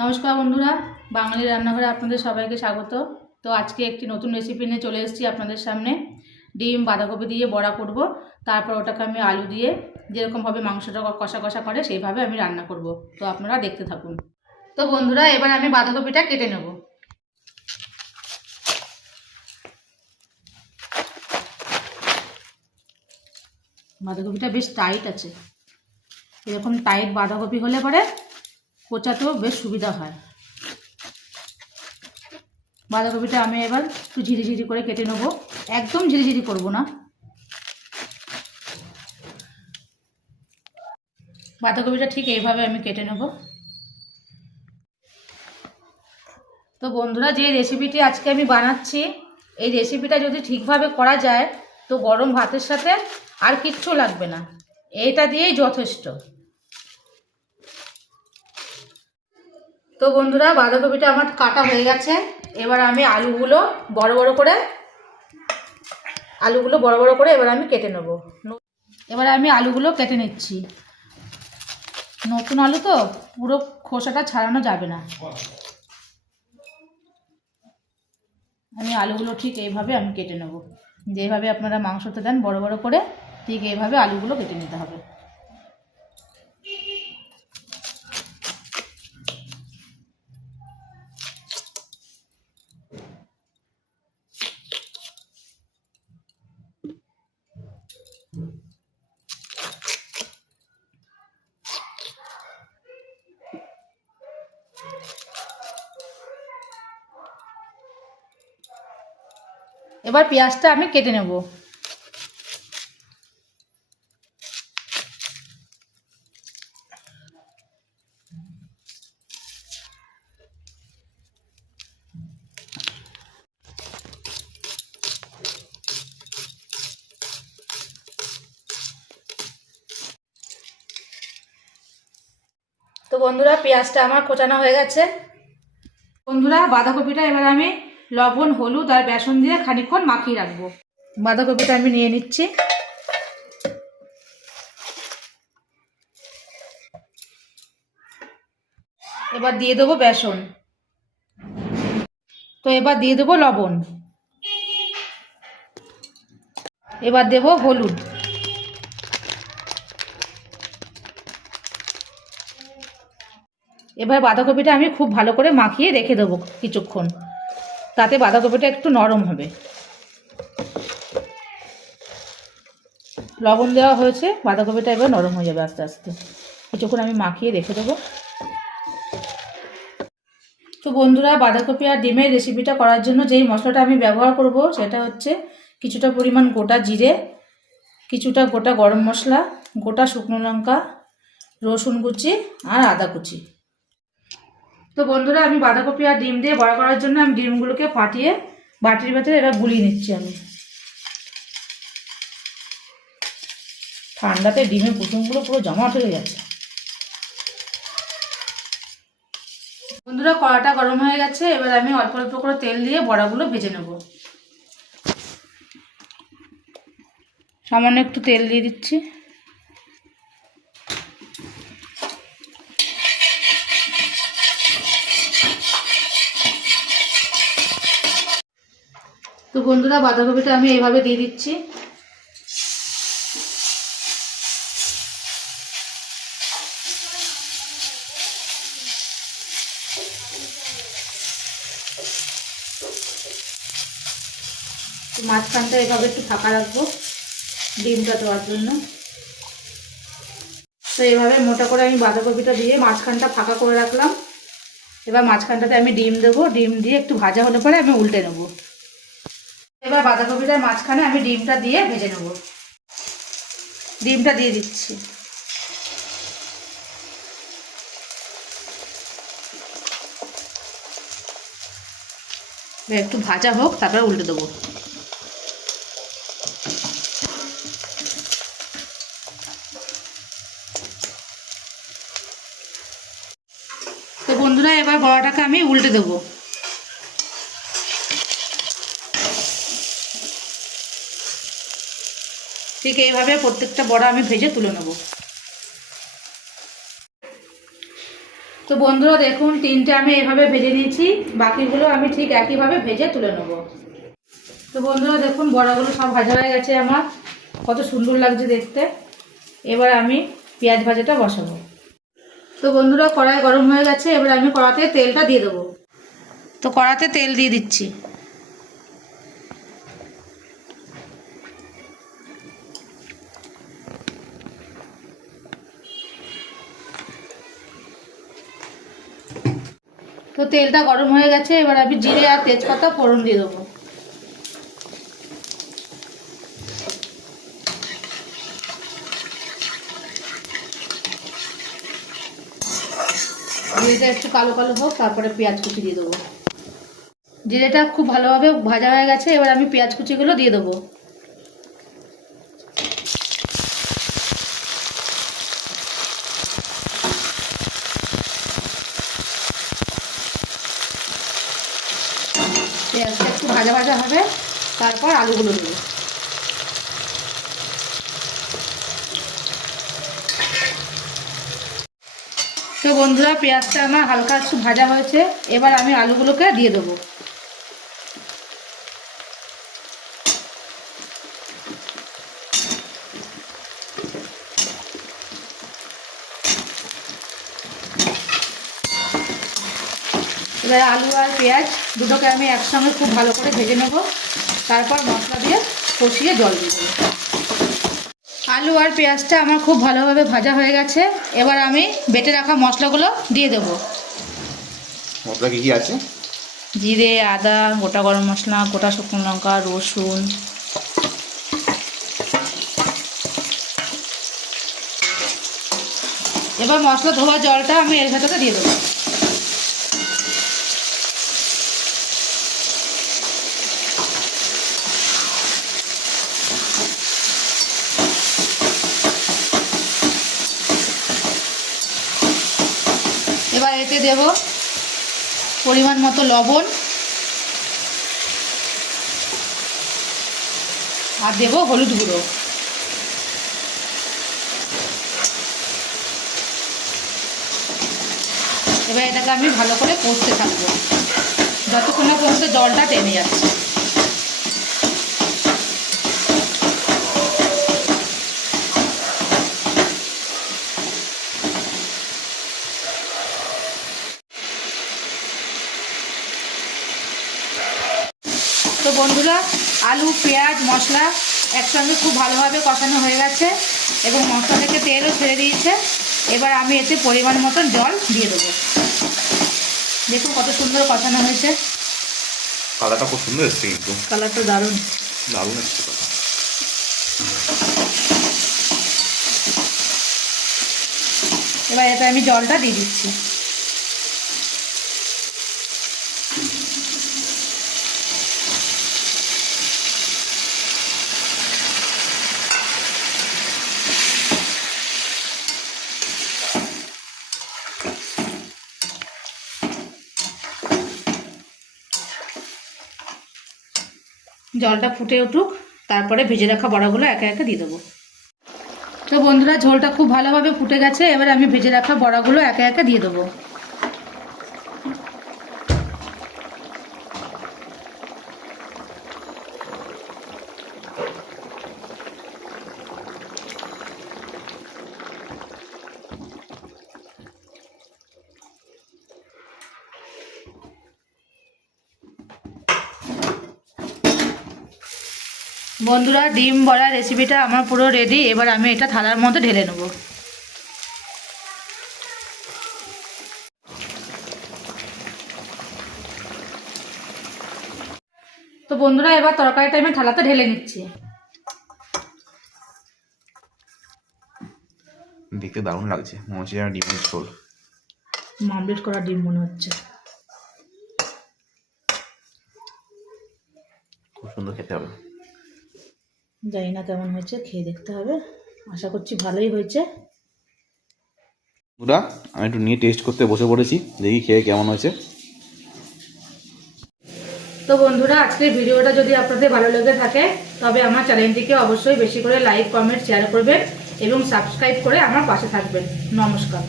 নমস্কার বন্ধুরা, বাঙালি রান্নাঘরে আপনাদের সবাইকে স্বাগত। তো আজকে একটি নতুন রেসিপি নিয়ে চলে এসেছি আপনাদের সামনে। ডিম, বাঁধাকপি দিয়ে বড়া করব, তারপর ওটাকে আমি আলু দিয়ে যেরকমভাবে মাংসটা কষা কষা করে সেইভাবে আমি রান্না করব। তো আপনারা দেখতে থাকুন। তো বন্ধুরা, এবার আমি বাঁধাকপিটা কেটে নেব। বাঁধাকপিটা বেশ টাইট আছে। এরকম টাইট বাঁধাকপি হলে পরে কোচাতেও বেশ সুবিধা হয়। বাঁধাকপিটা আমি এবার একটু ঝিরিঝিরি করে কেটে নেব। একদম ঝিরিঝিরি করব না। বাঁধাকপিটা ঠিক এইভাবে আমি কেটে নেব। তো বন্ধুরা, যে রেসিপিটি আজকে আমি বানাচ্ছি, এই রেসিপিটা যদি ঠিকভাবে করা যায়, তো গরম ভাতের সাথে আর কিচ্ছু লাগবে না। এটা দিয়েই যথেষ্ট। তো বন্ধুরা, বাঁধাকপিটা আমার কাটা হয়ে গেছে। এবার আমি আলুগুলো বড় বড় করে, আলুগুলো বড় বড় করে এবার আমি কেটে নেব। এবার আমি আলুগুলো কেটে নিচ্ছি। নতুন আলু তো, পুরো খোসাটা ছাড়ানো যাবে না। আমি আলুগুলো ঠিক এইভাবে আমি কেটে নেব। যেভাবে আপনারা মাংসতে দেন, বড় বড় করে, ঠিক এইভাবে আলুগুলো কেটে নিতে হবে। এবার পেঁয়াজটা আমি কেটে নেব। তো বন্ধুরা, পেঁয়াজটা আমার কোচানো হয়ে গেছে। বন্ধুরা, বাঁধাকপিটা এবার আমি লবণ, হলুদ আর বেসন দিয়ে খানিক্ষণ মাখিয়ে রাখব। বাঁধাকপিটা আমি নিয়ে নিচ্ছি। এবার দিয়ে দেবো বেসন। তো এবার দিয়ে দেবো লবণ। এবার দেবো হলুদ। এবার বাঁধাকপিটা আমি খুব ভালো করে মাখিয়ে রেখে দেবো কিছুক্ষণ। তাতে বাঁধাকপিটা একটু নরম হবে। লবণ দেওয়া হয়েছে, বাঁধাকপিটা এবার নরম হয়ে যাবে আস্তে আস্তে। কিছুক্ষণ আমি মাখিয়ে রেখে দেবো। তো বন্ধুরা, বাঁধাকপি আর ডিমের রেসিপিটা করার জন্য যেই মশলাটা আমি ব্যবহার করব, সেটা হচ্ছে কিছুটা পরিমাণ গোটা জিরে, কিছুটা গোটা গরম মশলা, গোটা শুকনো লঙ্কা, রসুন কুচি আর আদা কুচি। তো বন্ধুরা, আমি বাঁধাকপি আর ডিম দিয়ে বড়া করার জন্য আমি ডিমগুলোকে ফাটিয়ে বাটির ভেতরে এবার গুলিয়ে নিচ্ছি আমি। ঠান্ডাতে ডিমের কুসুমগুলো পুরো জমাট হয়ে গেছে। বন্ধুরা, কড়াটা গরম হয়ে গেছে, এবার আমি অল্প অল্প করে তেল দিয়ে বড়াগুলো ভেজে নেব। সামান্য একটু তেল দিয়ে দিচ্ছি। তো বন্ধুরা, বাঁধাকপিটা আমি এইভাবে দিয়ে দিচ্ছি। মাঝখানটা এভাবে একটু ফাঁকা রাখব, ডিমটা দেওয়ার জন্য। তো এইভাবে মোটা করে আমি বাঁধাকপিটা দিয়ে মাঝখানটা ফাঁকা করে রাখলাম। এবার মাঝখানটাতে আমি ডিম দেবো। ডিম দিয়ে একটু ভাজা হলে পরে আমি উল্টে নেব। এবার বাঁধাকপিটার মাঝখানে আমি ডিমটা দিয়ে ভেজে নেব। ডিমটা দিয়ে দিচ্ছি। একটু ভাজা হোক, তারপরে উল্টে দেবো। তো বন্ধুরা, এবার বড়াটাকে আমি উল্টে দেবো। ঠিক এইভাবে প্রত্যেকটা বড়া আমি ভেজে তুলে নেব। তো বন্ধুরা দেখুন, তিনটে আমি এভাবে ভেজে নিয়েছি, বাকিগুলো আমি ঠিক একইভাবে ভেজে তুলে নেব। তো বন্ধুরা দেখুন, বড়াগুলো সব ভাজা হয়ে গেছে আমার। কত সুন্দর লাগছে দেখতে। এবার আমি পেঁয়াজ ভাজাটা বসাবো। তো বন্ধুরা কড়াই গরম হয়ে গেছে, এবার আমি কড়াতে তেলটা দিয়ে দেবো। তো কড়াতে তেল দিয়ে দিচ্ছি। তেলটা গরম হয়ে গেছে, এবার আমি জিরে আর তেজপাতা ফোড়ন দিয়ে দেবো। জিরেটা একটু কালো কালো হোক, তারপরে পেঁয়াজ কুচি দিয়ে দেবো। জিরেটা খুব ভালোভাবে ভাজা হয়ে গেছে, এবার আমি পেঁয়াজ কুচিগুলো দিয়ে দেবো পেঁয়াজটা একটু ভাজা ভাজা হবে, তারপর আলুগুলো নেব তো বন্ধুরা, পেঁয়াজটা আমার হালকা একটু ভাজা হয়েছে, এবার আমি আলুগুলোকে দিয়ে দেবো। এবার আলু আর পেঁয়াজ দুটোকে আমি একসঙ্গে খুব ভালো করে ভেজে নেব। তারপর মশলা দিয়ে কষিয়ে জল দিয়ে দেবো। আলু আর পেঁয়াজটা আমার খুব ভালোভাবে ভাজা হয়ে গেছে। এবার আমি বেটে রাখা মশলাগুলো দিয়ে দেবো। মশলা কি কি আছে? জিরে আদা গোটা গরম মশলা গোটা শুকনো লঙ্কা রসুন। এবার মশলা ধোয়া জলটা আমি এর ভেতরে দিয়ে দেবো এবার এতে দেব পরিমাণ মতো লবণ। আর দেব হলুদ গুঁড়ো। এবার এটাকে আমি ভালো করে কষতে থাকব। যতক্ষণ না পর্যন্ত জলটা টেনে যাচ্ছে। তো বন্ধুরা আলু পেঁয়াজ মশলা একসঙ্গে খুব ভালোভাবে কষানো হয়ে গেছে এবং মশলা থেকে তেলও ছেড়ে দিয়েছে। এবার আমি এতে পরিমাণ মতন জল দিয়ে দেবো। দেখুন কত সুন্দর কষানো হয়েছে। কালারটা খুব সুন্দর এসছে কিন্তু। কালারটা দারুণ। দারুণ এসছে এবার এতে আমি জলটা দিয়ে দিচ্ছি। জলটা ফুটে উঠুক, তারপরে ভেজে রাখা বড়াগুলো একে একে দিয়ে দেবো। তো বন্ধুরা, ঝোলটা খুব ভালোভাবে ফুটে গেছে, এবার আমি ভেজে রাখা বড়াগুলো একে একে দিয়ে দেবো। বন্ধুরা ডিম বড়া রেসিপিটা আমার পুরো রেডি এবার আমি এটা থালার মধ্যে ঢেলে নেব। তো বন্ধুরা এবার তরকারিটা আমি থালাতে ঢেলে নিচ্ছি। দেখতে দারুণ লাগছে মনে হচ্ছে যেন ডিমের ঝোল মামলেট করা ডিম মনে হচ্ছে। খুব সুন্দর খেতে হবে। জানি না কেমন হয়েছে খেয়ে দেখতে হবে। আশা করছি ভালোই হয়েছে। বন্ধুরা আমি একটু নিয়ে টেস্ট করতে বসে পড়েছি দেখি খেয়ে কেমন হয়েছে। তো বন্ধুরা আজকের ভিডিওটা যদি আপনাদের ভালো লেগে থাকে তবে আমার চ্যানেলটিকে অবশ্যই বেশি করে লাইক কমেন্ট শেয়ার করবেন এবং সাবস্ক্রাইব করে আমার পাশে থাকবেন। নমস্কার।